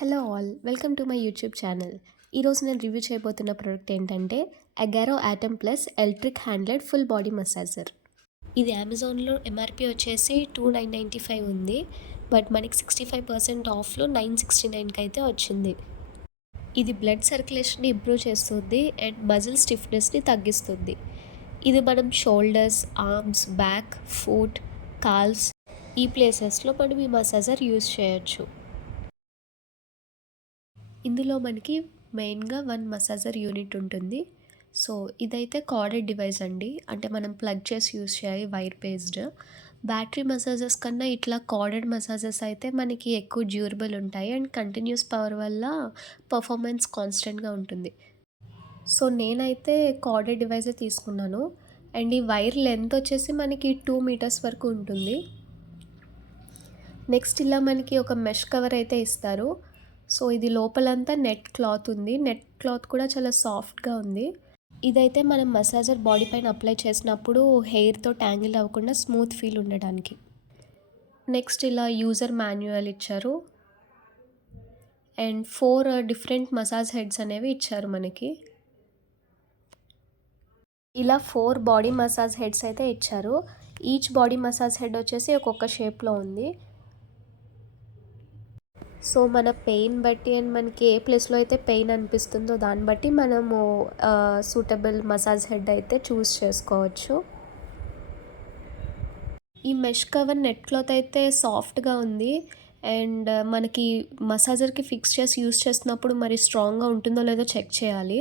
Hello all welcome to my YouTube channel. ఈరోజు నేను review చేయబోతున్న ప్రోడక్ట్ ఏంటంటే Agaro atom plus electric handheld full body massager. ఇది అమెజాన్లో ఎంఆర్పి వచ్చేసి 2995 ఉంది, బట్ మనకి 65% ఆఫ్లో 969కి అయితే వచ్చింది. ఇది బ్లడ్ సర్క్యులేషన్ని ఇంప్రూవ్ చేస్తుంది అండ్ మజిల్ స్టిఫ్నెస్ని తగ్గిస్తుంది. ఇది మనం shoulders, arms, back, foot, calls ఈ ప్లేసెస్లో మనం ఈ మసాజర్ యూస్ చేయొచ్చు. ఇందులో మనకి మెయిన్గా 1 మసాజర్ యూనిట్ ఉంటుంది. సో ఇదైతే కార్డెడ్ డివైస్ అండి, అంటే మనం ప్లగ్ చేసి యూస్ చేయాలి, వైర్ బేస్డ్. బ్యాటరీ మసాజర్స్ కన్నా ఇట్లా కార్డెడ్ మసాజర్స్ అయితే మనకి ఎక్కువ డ్యూరబుల్ ఉంటాయి అండ్ కంటిన్యూస్ పవర్ వల్ల పర్ఫార్మెన్స్ కాన్స్టెంట్గా ఉంటుంది. సో నేనైతే కార్డెడ్ డివైసే తీసుకున్నాను అండ్ ఈ వైర్ లెంత్ వచ్చేసి మనకి 2 మీటర్స్ వరకు ఉంటుంది. నెక్స్ట్ ఇలా మనకి ఒక మెష్ కవర్ అయితే ఇస్తారు. సో ఇది లోపలంతా నెట్ క్లాత్ ఉంది. నెట్ క్లాత్ కూడా చాలా సాఫ్ట్గా ఉంది. ఇదైతే మనం మసాజర్ బాడీ పైన అప్లై చేసినప్పుడు హెయిర్తో ట్యాంగిల్ అవ్వకుండా స్మూత్ ఫీల్ ఉండడానికి. నెక్స్ట్ ఇలా యూజర్ మాన్యువల్ ఇచ్చారు అండ్ 4 డిఫరెంట్ మసాజ్ హెడ్స్ అనేవి ఇచ్చారు మనకి. ఇలా 4 బాడీ మసాజ్ హెడ్స్ అయితే ఇచ్చారు. ఈచ్ బాడీ మసాజ్ హెడ్ వచ్చేసి ఒక్కొక్క షేప్లో ఉంది. సో మన పెయిన్ బట్టి అండ్ మనకి ఏ ప్లేస్లో అయితే పెయిన్ అనిపిస్తుందో దాన్ని బట్టి మనము సూటబుల్ మసాజ్ హెడ్ అయితే చూస్ చేసుకోవచ్చు. ఈ మెష్ కవర్ నెట్ క్లాత్ అయితే సాఫ్ట్గా ఉంది అండ్ మనకి మసాజర్కి ఫిక్స్ చేసి యూస్ చేస్తున్నప్పుడు మరి స్ట్రాంగ్గా ఉంటుందో లేదో చెక్ చేయాలి.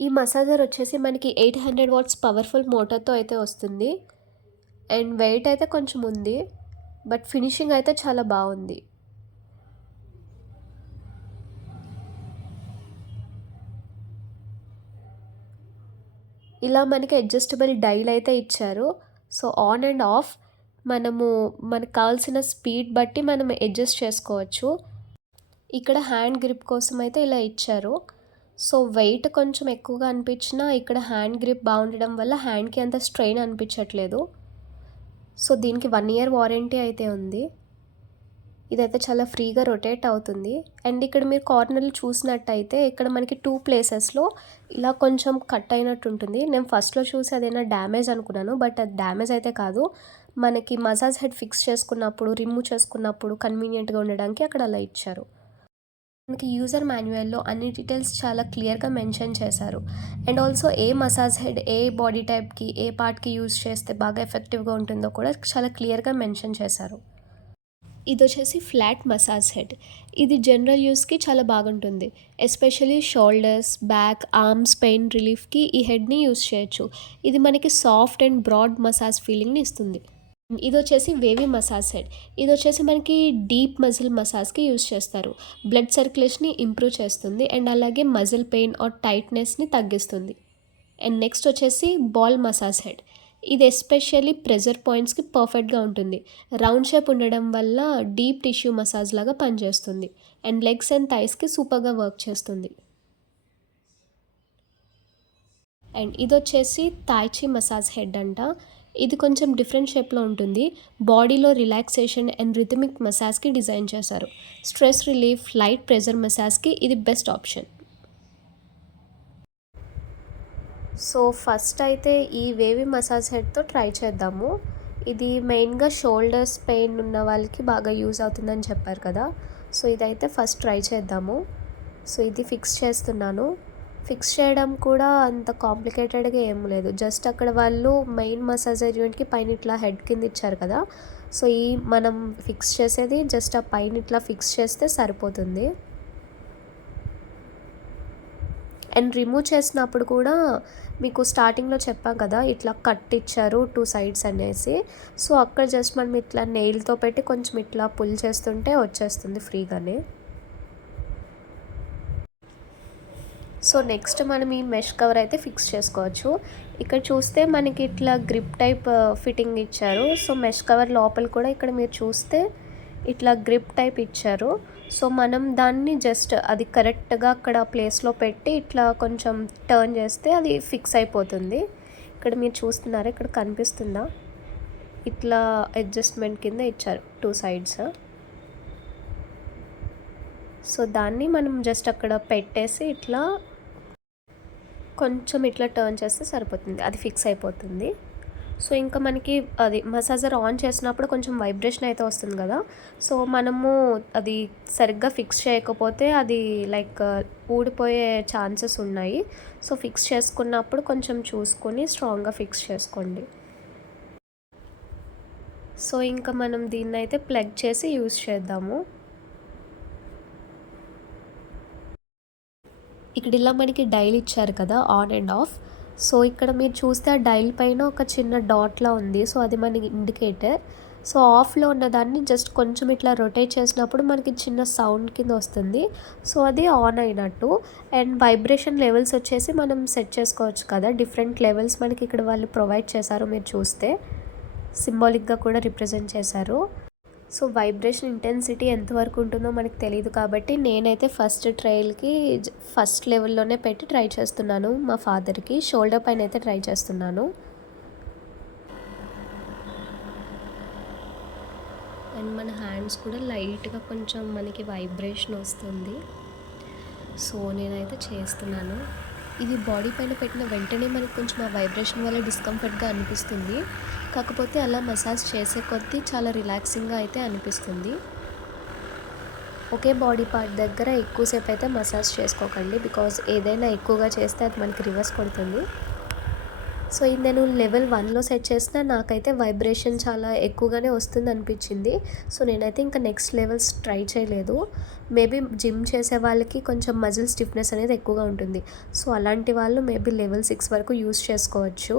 ఈ మసాజర్ వచ్చేసి మనకి 800 వాట్స్ పవర్ఫుల్ మోటార్తో అయితే వస్తుంది అండ్ వెయిట్ అయితే కొంచెం ఉంది, బట్ ఫినిషింగ్ అయితే చాలా బాగుంది. ఇలా మనకి అడ్జస్టబుల్ డైల్ అయితే ఇచ్చారు. సో ఆన్ అండ్ ఆఫ్ మనకు కావాల్సిన స్పీడ్ బట్టి మనం అడ్జస్ట్ చేసుకోవచ్చు. ఇక్కడ హ్యాండ్ గ్రిప్ కోసం అయితే ఇలా ఇచ్చారు. సో వెయిట్ కొంచెం ఎక్కువగా అనిపించినా ఇక్కడ హ్యాండ్ గ్రిప్ బాగుండడం వల్ల హ్యాండ్కి అంత స్ట్రెయిన్ అనిపించట్లేదు. సో దీనికి 1 ఇయర్ వారంటీ అయితే ఉంది. ఇదైతే చాలా ఫ్రీగా రొటేట్ అవుతుంది అండ్ ఇక్కడ మీరు కార్నర్లు చూసినట్టయితే ఇక్కడ మనకి 2 ప్లేసెస్లో ఇలా కొంచెం కట్ అయినట్టు ఉంటుంది. నేను ఫస్ట్లో చూసి అదైనా డ్యామేజ్ అనుకున్నాను, బట్ అది డ్యామేజ్ అయితే కాదు. మనకి మసాజ్ హెడ్ ఫిక్స్ చేసుకున్నప్పుడు, రిమూవ్ చేసుకున్నప్పుడు కన్వీనియంట్గా ఉండడానికి అక్కడ అలా ఇచ్చారు. మనకి యూజర్ మాన్యువల్లో అన్ని డీటెయిల్స్ చాలా క్లియర్గా మెన్షన్ చేశారు and also a massage head a body టైప్కి ఏ పార్ట్కి యూజ్ చేస్తే బాగా ఎఫెక్టివ్గా ఉంటుందో కూడా చాలా క్లియర్గా మెన్షన్ చేశారు. ఇది వచ్చేసి ఫ్లాట్ మసాజ్ హెడ్. ఇది జనరల్ యూస్కి చాలా బాగుంటుంది. Especially shoulders, back, arms pain రిలీఫ్కి ఈ హెడ్ని యూస్ చేయొచ్చు. ఇది మనకి సాఫ్ట్ అండ్ బ్రాడ్ మసాజ్ ఫీలింగ్ని ఇస్తుంది. ఇది వచ్చేసి వేవీ మసాజ్ హెడ్. ఇది వచ్చేసి మనకి డీప్ మజిల్ మసాజ్కి యూస్ చేస్తారు. బ్లడ్ సర్క్యులేషన్ని ఇంప్రూవ్ చేస్తుంది అండ్ అలాగే మజిల్ పెయిన్ ఆర్ టైట్నెస్ని తగ్గిస్తుంది. అండ్ నెక్స్ట్ వచ్చేసి బాల్ మసాజ్ హెడ్. ఇది ఎస్పెషల్లీ ప్రెజర్ పాయింట్స్కి పర్ఫెక్ట్గా ఉంటుంది. రౌండ్ షేప్ ఉండడం వల్ల డీప్ టిష్యూ మసాజ్ లాగా పనిచేస్తుంది అండ్ లెగ్స్ అండ్ థైస్కి సూపర్గా వర్క్ చేస్తుంది. అండ్ ఇది వచ్చేసి తాయ్చి మసాజ్ హెడ్ అంట. ఇది కొంచెం డిఫరెంట్ షేప్లో ఉంటుంది. బాడీలో రిలాక్సేషన్ అండ్ రిథమిక్ మసాజ్కి డిజైన్ చేశారు. స్ట్రెస్ రిలీఫ్, లైట్ ప్రెజర్ మసాజ్కి ఇది బెస్ట్ ఆప్షన్. సో ఫస్ట్ అయితే ఈ వేవీ మసాజ్ హెడ్తో ట్రై చేద్దాము. ఇది మెయిన్గా షోల్డర్స్ పెయిన్ ఉన్న వాళ్ళకి బాగా యూజ్ అవుతుందని చెప్పారు కదా, సో ఇదైతే ఫస్ట్ ట్రై చేద్దాము. సో ఇది ఫిక్స్ చేస్తున్నాను. ఫిక్స్ చేయడం కూడా అంత కాంప్లికేటెడ్గా ఏం లేదు. జస్ట్ అక్కడ వాళ్ళు మెయిన్ మసాజర్ యూనిట్కి పైన ఇట్లా హెడ్ కింద ఇచ్చారు కదా, సో ఈ మనం ఫిక్స్ చేసేది జస్ట్ ఆ పైన ఇట్లా ఫిక్స్ చేస్తే సరిపోతుంది. అండ్ రిమూవ్ చేసినప్పుడు కూడా మీకు స్టార్టింగ్లో చెప్పాం కదా ఇట్లా కట్ ఇచ్చారు 2 సైడ్స్ అనేసి. సో అక్కడ జస్ట్ మనం ఇట్లా నెయిల్తో పెట్టి కొంచెం ఇట్లా పుల్ చేస్తుంటే వచ్చేస్తుంది ఫ్రీగానే. సో నెక్స్ట్ మనం ఈ మెష్ కవర్ అయితే ఫిక్స్ చేసుకోవచ్చు. ఇక్కడ చూస్తే మనకి ఇట్లా గ్రిప్ టైప్ ఫిట్టింగ్ ఇచ్చారు. సో మెష్ కవర్ లోపల కూడా ఇక్కడ మీరు చూస్తే ఇట్లా గ్రిప్ టైప్ ఇచ్చారు. సో మనం దాన్ని జస్ట్ అది కరెక్ట్గా అక్కడ ప్లేస్లో పెట్టి ఇట్లా కొంచెం టర్న్ చేస్తే అది ఫిక్స్ అయిపోతుంది. ఇక్కడ మీరు చూస్తున్నారా, ఇక్కడ కనిపిస్తుందా, ఇట్లా అడ్జస్ట్మెంట్ కింద ఇచ్చారు 2 సైడ్స్. సో దాన్ని మనం జస్ట్ అక్కడ పెట్టేసి ఇట్లా కొంచెం ఇట్లా టర్న్ చేస్తే సరిపోతుంది, అది ఫిక్స్ అయిపోతుంది. సో ఇంకా మనకి అది మసాజర్ ఆన్ చేసినప్పుడు కొంచెం వైబ్రేషన్ అయితే వస్తుంది కదా, సో మనము అది సరిగ్గా ఫిక్స్ చేయకపోతే అది లైక్ ఊడిపోయే ఛాన్సెస్ ఉన్నాయి. సో ఫిక్స్ చేసుకున్నప్పుడు కొంచెం చూసుకొని స్ట్రాంగ్గా ఫిక్స్ చేసుకోండి. సో ఇంకా మనం దీన్ని అయితే ప్లగ్ చేసి యూస్ చేద్దాము. ఇక్కడ ఇలా మనకి డైల్ ఇచ్చారు కదా ఆన్ అండ్ ఆఫ్. సో ఇక్కడ మీరు చూస్తే ఆ డైల్ పైన ఒక చిన్న డాట్లా ఉంది, సో అది మనకి ఇండికేటర్. సో ఆఫ్లో ఉన్నదాన్ని జస్ట్ కొంచెం ఇట్లా రొటేట్ చేసినప్పుడు మనకి చిన్న సౌండ్ కింద వస్తుంది, సో అది ఆన్ అయినట్టు. అండ్ వైబ్రేషన్ లెవెల్స్ వచ్చేసి మనం సెట్ చేసుకోవచ్చు కదా, డిఫరెంట్ లెవెల్స్ మనకి ఇక్కడ వాళ్ళు ప్రొవైడ్ చేశారు, మీరు చూస్తే సింబాలిక్గా కూడా రిప్రజెంట్ చేశారు. సో వైబ్రేషన్ ఇంటెన్సిటీ ఎంతవరకు ఉంటుందో మనకు తెలియదు కాబట్టి నేనైతే ఫస్ట్ ట్రయల్కి ఫస్ట్ లెవెల్లోనే పెట్టి ట్రై చేస్తున్నాను. మా ఫాదర్కి షోల్డర్ పైన అయితే ట్రై చేస్తున్నాను. అండ్ మన హ్యాండ్స్ కూడా లైట్గా కొంచెం మనకి వైబ్రేషన్ వస్తుంది. సో నేనైతే చేస్తున్నాను. ఇది బాడీ పైన పెట్టిన వెంటనే మనకి కొంచెం ఆ వైబ్రేషన్ వల్ల డిస్కంఫర్ట్గా అనిపిస్తుంది, కాకపోతే అలా మసాజ్ చేసే కొద్దీ చాలా రిలాక్సింగ్గా అయితే అనిపిస్తుంది. ఒకే బాడీ పార్ట్ దగ్గర ఎక్కువసేపు అయితే మసాజ్ చేసుకోకండి, బికాజ్ ఏదైనా ఎక్కువగా చేస్తే అది మనకి రివర్స్ కొడుతుంది. సో ఇది నేను లెవెల్ 1లో సెట్ చేసిన నాకైతే వైబ్రేషన్ చాలా ఎక్కువగానే వస్తుంది అనిపించింది. సో నేనైతే ఇంకా నెక్స్ట్ లెవెల్స్ ట్రై చేయలేదు. మేబీ జిమ్ చేసే వాళ్ళకి కొంచెం మజిల్ స్టిఫ్నెస్ అనేది ఎక్కువగా ఉంటుంది, సో అలాంటి వాళ్ళు మేబీ లెవెల్ 6 వరకు యూస్ చేసుకోవచ్చు.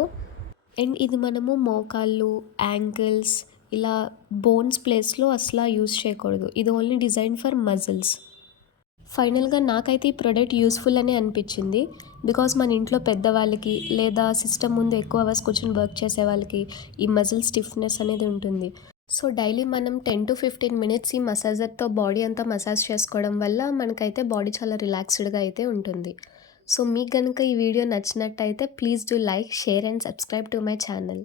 అండ్ ఇది మనము మోకాళ్ళు, యాంకిల్స్, ఇలా బోన్స్ ప్లేస్లో అసలు యూస్ చేయకూడదు, ఇది ఓన్లీ డిజైన్ ఫర్ మజిల్స్. ఫైనల్గా నాకైతే ఈ ప్రోడక్ట్ యూస్ఫుల్ అని అనిపించింది, బికాజ్ మన ఇంట్లో పెద్దవాళ్ళకి లేదా సిస్టమ్ ముందు ఎక్కువ అవర్స్ కూర్చొని వర్క్ చేసే వాళ్ళకి ఈ మజిల్ స్టిఫ్నెస్ అనేది ఉంటుంది. సో డైలీ మనం 10 to 15 మినిట్స్ ఈ మసాజర్తో బాడీ అంతా మసాజ్ చేసుకోవడం వల్ల మనకైతే బాడీ చాలా రిలాక్స్డ్గా అయితే ఉంటుంది. సో మీకు కనుక ఈ వీడియో నచ్చినట్టయితే please do like, share and subscribe to my channel.